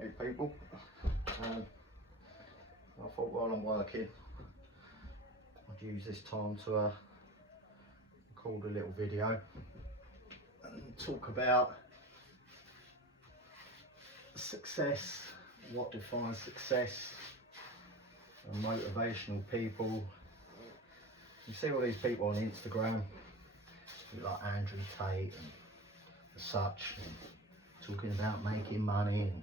Hey people, I thought while I'm working I'd use this time to record a little video and talk about success, what defines success, and motivational people. You see all these people on Instagram like Andrew Tate and such, and talking about making money and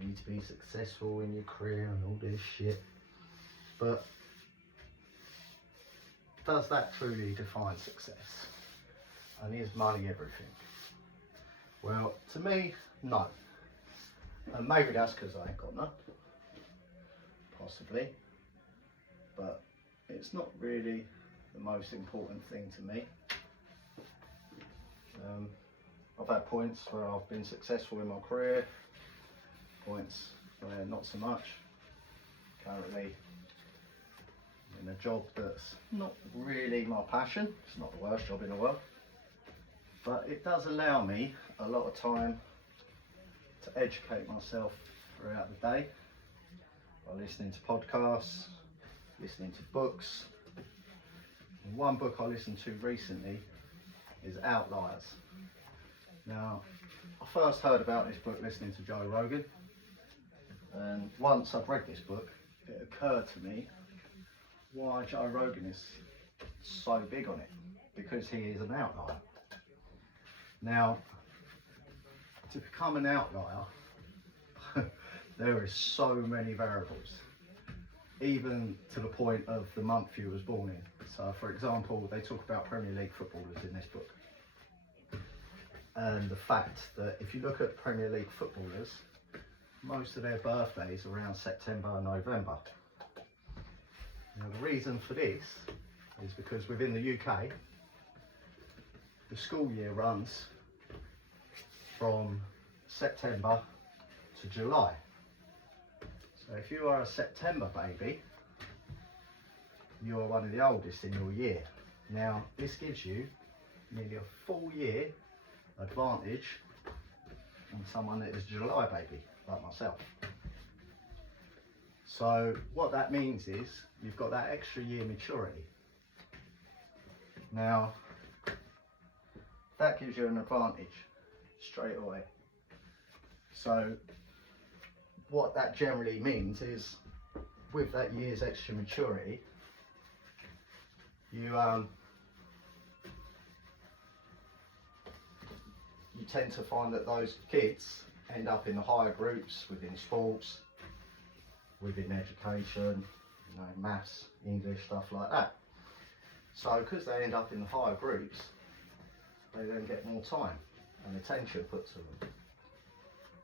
you need to be successful in your career and all this shit. But does that truly define success? And is money everything? Well, to me, no. And maybe that's because I ain't got none, possibly. But it's not really the most important thing to me. I've had points where I've been successful in my career, points where not so much. Currently in a job that's not really my passion. It's not the worst job in the world, but it does allow me a lot of time to educate myself throughout the day by listening to podcasts, listening to books. And one book I listened to recently is Outliers. Now, I first heard about this book listening to Joe Rogan, and once I've read this book, it occurred to me why Joe Rogan is so big on it, because he is an outlier. Now, to become an outlier, there is so many variables, even to the point of the month you was born in. So for example, they talk about Premier League footballers in this book, and the fact that if you look at Premier League footballers, most of their birthdays are around September and November. Now the reason for this is because within the UK, the school year runs from September to July. So if you are a September baby, you are one of the oldest in your year. Now this gives you nearly a full year advantage on someone that is a July baby, like myself. So what that means is you've got that extra year maturity. Now that gives you an advantage straight away. So what that generally means is, with that year's extra maturity, you tend to find that those kids end up in the higher groups within sports, within education, you know, maths, English, stuff like that. So because they end up in the higher groups, they then get more time and attention put to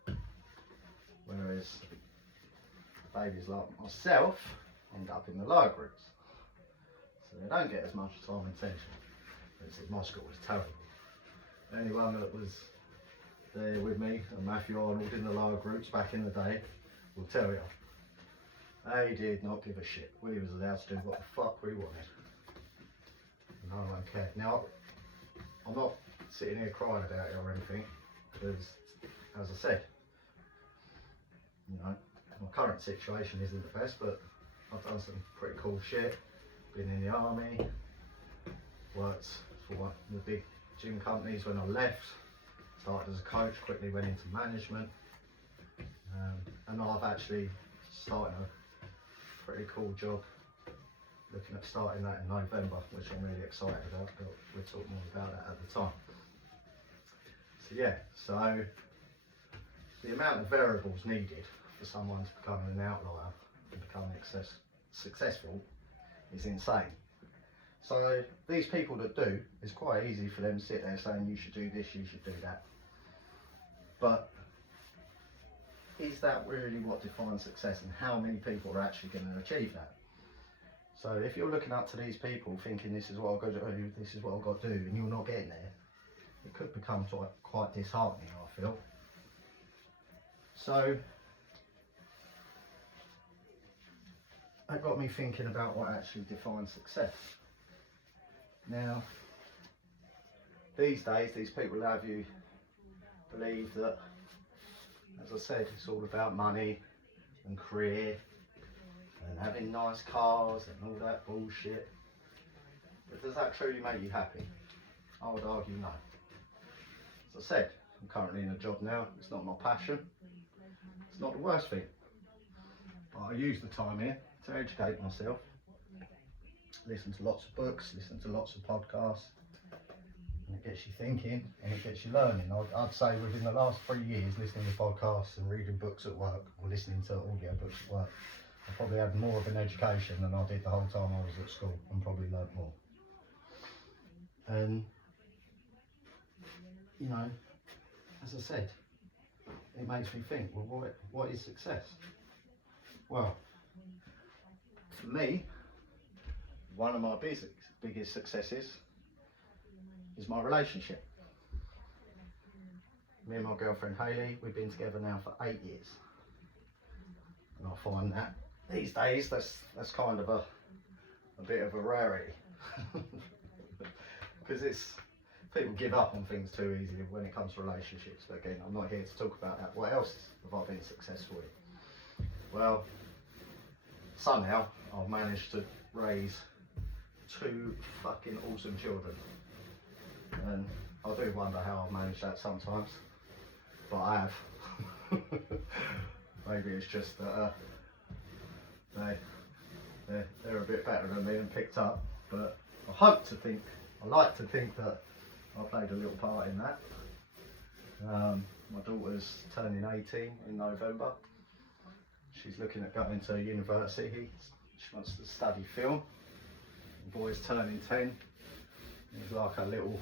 them. Whereas babies like myself end up in the lower groups, so they don't get as much time and attention. For instance, my school was terrible. Anyone that was there with me and Matthew Arnold in the lower groups back in the day will tell you, they did not give a shit. We was allowed to do what the fuck we wanted. No one cared. Now, I'm not sitting here crying about it or anything, because, as I said, you know, my current situation isn't the best, but I've done some pretty cool shit. Been in the army, worked for one of the big gym companies when I left, started as a coach, quickly went into management, and I've actually started a pretty cool job, looking at starting that in November, which I'm really excited about, but we'll talk more about that at the time. So yeah, so the amount of variables needed for someone to become an outlier and become successful is insane. So these people that do, it's quite easy for them to sit there saying you should do this, you should do that. But is that really what defines success, and how many people are actually going to achieve that? So if you're looking up to these people thinking this is what I've got to do, this is what I've got to do, and you're not getting there, it could become quite disheartening, I feel. So that got me thinking about what actually defines success. Now, these days, these people have you believe that as I said, it's all about money and career and having nice cars and all that bullshit. But does that truly make you happy? I would argue no. As I said, I'm currently in a job now. It's not my passion. It's not the worst thing. But I use the time here to educate myself, listen to lots of books, listen to lots of podcasts, and it gets you thinking and it gets you learning. I'd say within the last 3 years, listening to podcasts and reading books at work, or listening to audio books at work, I probably had more of an education than I did the whole time I was at school, and probably learnt more. And you know, as I said, it makes me think, well, what is success? Well, for me, one of my biggest successes is my relationship. Me and my girlfriend Hayley, we've been together now for 8 years. And I find that these days, that's kind of a bit of a rarity. Because people give up on things too easily when it comes to relationships. But again, I'm not here to talk about that. What else have I been successful in? Well, somehow I've managed to raise 2 fucking awesome children. And I do wonder how I've managed that sometimes. But I have. Maybe it's just that they're a bit better than me and picked up. But I like to think that I played a little part in that. My daughter's turning 18 in November. She's looking at going to university. She wants to study film. The boy's turning 10. He's like a little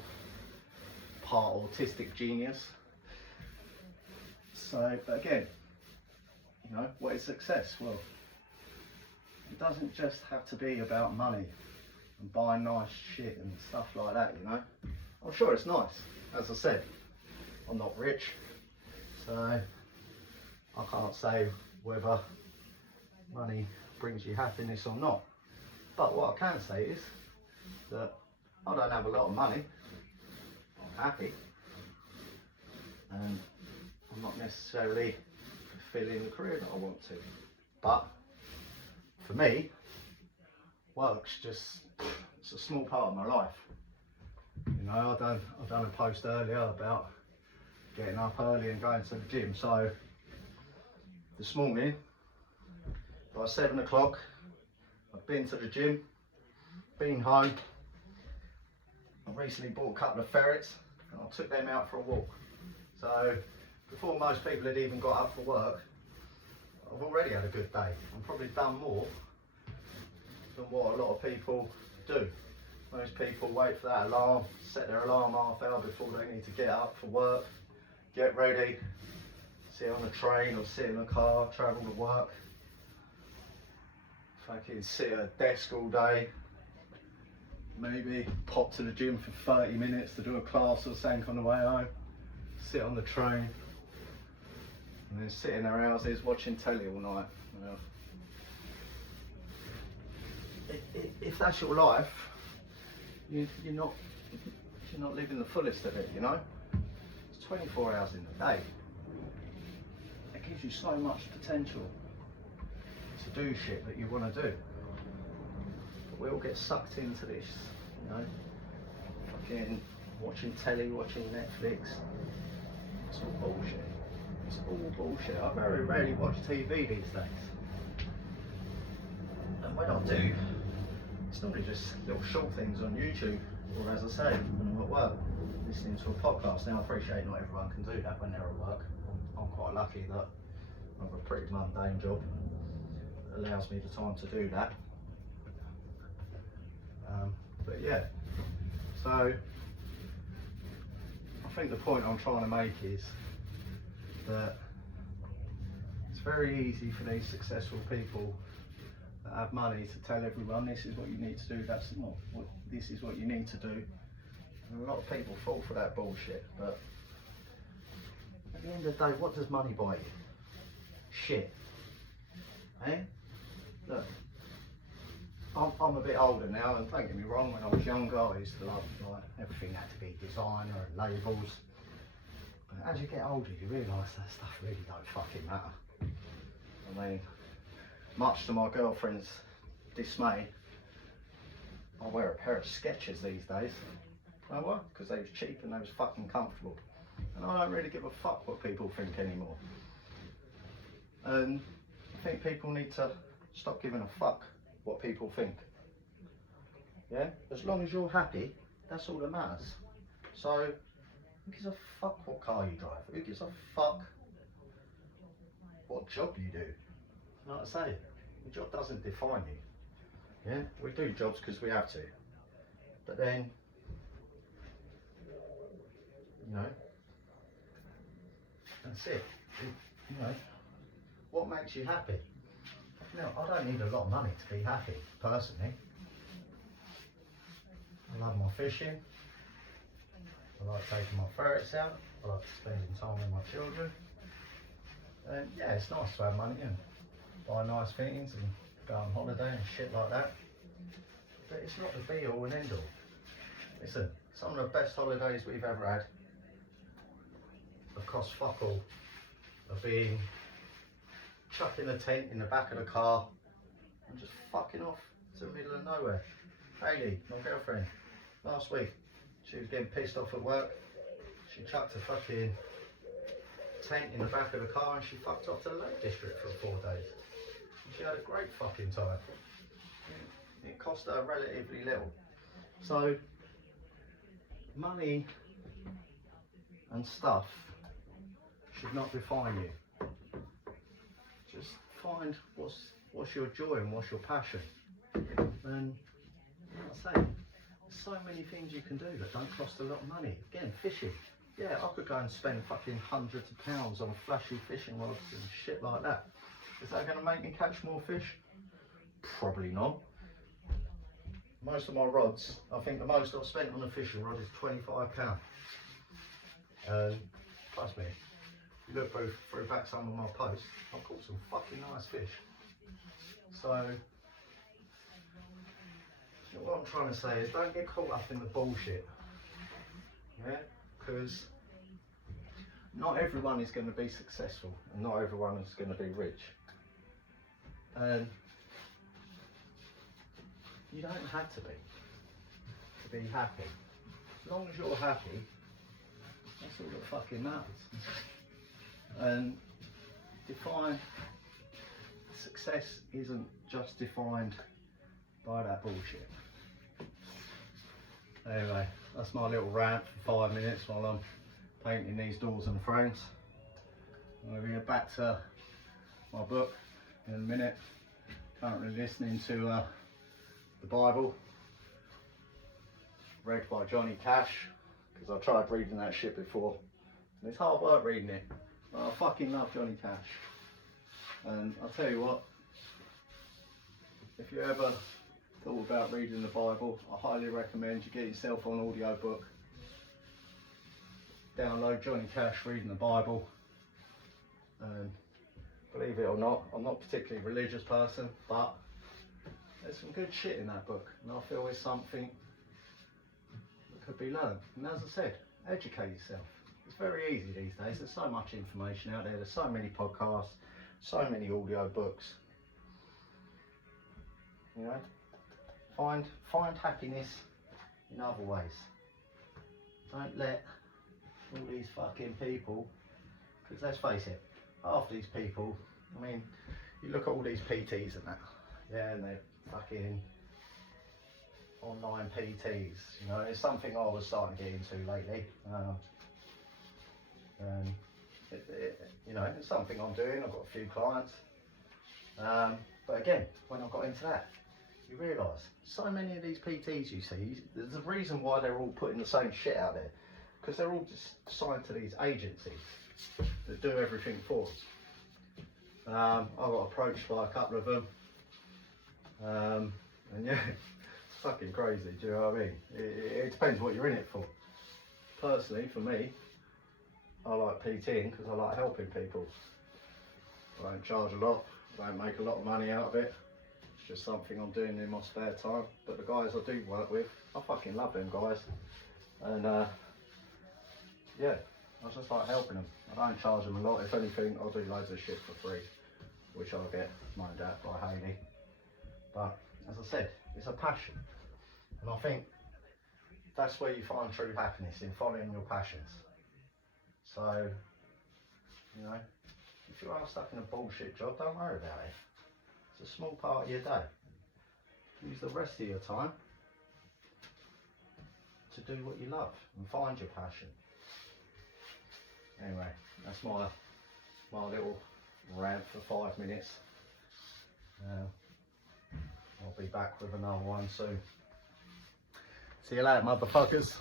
part autistic genius. So, but again, you know, what is success? Well, it doesn't just have to be about money and buying nice shit and stuff like that, you know. I'm sure it's nice. As I said, I'm not rich, so I can't say whether money brings you happiness or not. But what I can say is that I don't have a lot of money. I'm happy, and I'm not necessarily fulfilling the career that I want to. But for me, work's just, it's a small part of my life. You know, I've done a post earlier about getting up early and going to the gym. So this morning, by 7 o'clock, I've been to the gym, been home. I recently bought a couple of ferrets and I took them out for a walk. So before most people had even got up for work, I've already had a good day. I've probably done more than what a lot of people do. Most people wait for that alarm, set their alarm half hour before they need to get up for work, get ready, sit on a train or sit in a car, travel to work, fucking sit at a desk all day, maybe pop to the gym for 30 minutes to do a class or something on the way home, sit on the train, and then sit in their houses watching telly all night. You know. If that's your life, you're not living the fullest of it, you know. It's 24 hours in the day. It gives you so much potential to do shit that you want to do. But we all get sucked into this, you know, fucking watching telly, watching Netflix. It's all bullshit. It's all bullshit. I very rarely watch TV these days. And when I do, it's normally just little short things on YouTube, or as I say, when I'm at work, listening to a podcast. Now I appreciate not everyone can do that when they're at work. I'm quite lucky that I have a pretty mundane job that allows me the time to do that. But yeah, so I think the point I'm trying to make is that it's very easy for these successful people that have money to tell everyone this is what you need to do, that's not what, this is what you need to do. And a lot of people fall for that bullshit, but at the end of the day, what does money buy you? Shit. Eh? Look, I'm a bit older now, and don't get me wrong, when I was younger I used to love like everything had to be designer and labels. as you get older, you realise that stuff really don't fucking matter. I mean, much to my girlfriend's dismay, I wear a pair of Skechers these days. You know why? Because they was cheap and they was fucking comfortable. And I don't really give a fuck what people think anymore. And I think people need to stop giving a fuck what people think. Yeah? As long as you're happy, that's all that matters. So, who gives a fuck what car you drive? Who gives a fuck what job you do? Like I say, the job doesn't define you. Yeah? We do jobs because we have to. But then, you know, that's it. You know, what makes you happy? Now, I don't need a lot of money to be happy, personally. I love my fishing. I like taking my ferrets out. I like spending time with my children. And yeah, it's nice to have money and buy nice things and go on holiday and shit like that. But it's not the be all and end all. Listen, some of the best holidays we've ever had have cost fuck all. Of being chucking a tent in the back of the car and just fucking off to the middle of nowhere. Hayley, my girlfriend, last week, she was getting pissed off at work. She chucked a fucking tent in the back of the car and she fucked off to the Lake District for 4 days. And she had a great fucking time. It cost her relatively little. So, money and stuff should not define you. Just find what's your joy and what's your passion. And like I say, there's so many things you can do that don't cost a lot of money. Again, fishing. Yeah, I could go and spend fucking hundreds of pounds on flashy fishing rods and shit like that. Is that going to make me catch more fish? Probably not. Most of my rods, I think the most I've spent on a fishing rod is £25. And trust me, if you look through back some of my posts, I've caught some fucking nice fish. So, what I'm trying to say is don't get caught up in the bullshit. Yeah? Because not everyone is going to be successful and not everyone is going to be rich. And you don't have to be happy. As long as you're happy, that's all that fucking matters. And success isn't just defined by that bullshit. Anyway, that's my little rant for 5 minutes while I'm painting these doors and frames. I'm going to get back to my book in a minute. Currently listening to the Bible, read by Johnny Cash, because I tried reading that shit before. And it's hard work reading it. But I fucking love Johnny Cash. And I'll tell you what, if you ever thought about reading the Bible, I highly recommend you get yourself an audio book. Download Johnny Cash reading the Bible. And believe it or not, I'm not a particularly religious person, but there's some good shit in that book. And I feel it's something that could be learned. And as I said, educate yourself. It's very easy these days. There's so much information out there. There's so many podcasts, so many audio books. You know, find happiness in other ways. Don't let all these fucking people, because let's face it, half these people, I mean, you look at all these PTs and that, yeah, and they're fucking online PTs, you know, it's something I was starting to get into lately. And you know, it's something I'm doing. I've got a few clients, but again, when I got into that, you realise so many of these PTs you see, there's a reason why they're all putting the same shit out there, because they're all just signed to these agencies that do everything for us. I got approached by a couple of them, and yeah, it's fucking crazy. Do you know what I mean? It depends what you're in it for. Personally, for me, I like PTing because I like helping people. I don't charge a lot, I don't make a lot of money out of it. It's just something I'm doing in my spare time. But the guys I do work with, I fucking love them guys. And yeah, I just like helping them. I don't charge them a lot. If anything, I'll do loads of shit for free, which I'll get moaned at by Hayley. But as I said, it's a passion. And I think that's where you find true happiness, in following your passions. So, you know, if you are stuck in a bullshit job, don't worry about it. It's a small part of your day. Use the rest of your time to do what you love and find your passion. Anyway, that's my little rant for 5 minutes. I'll be back with another one soon. See you later, motherfuckers.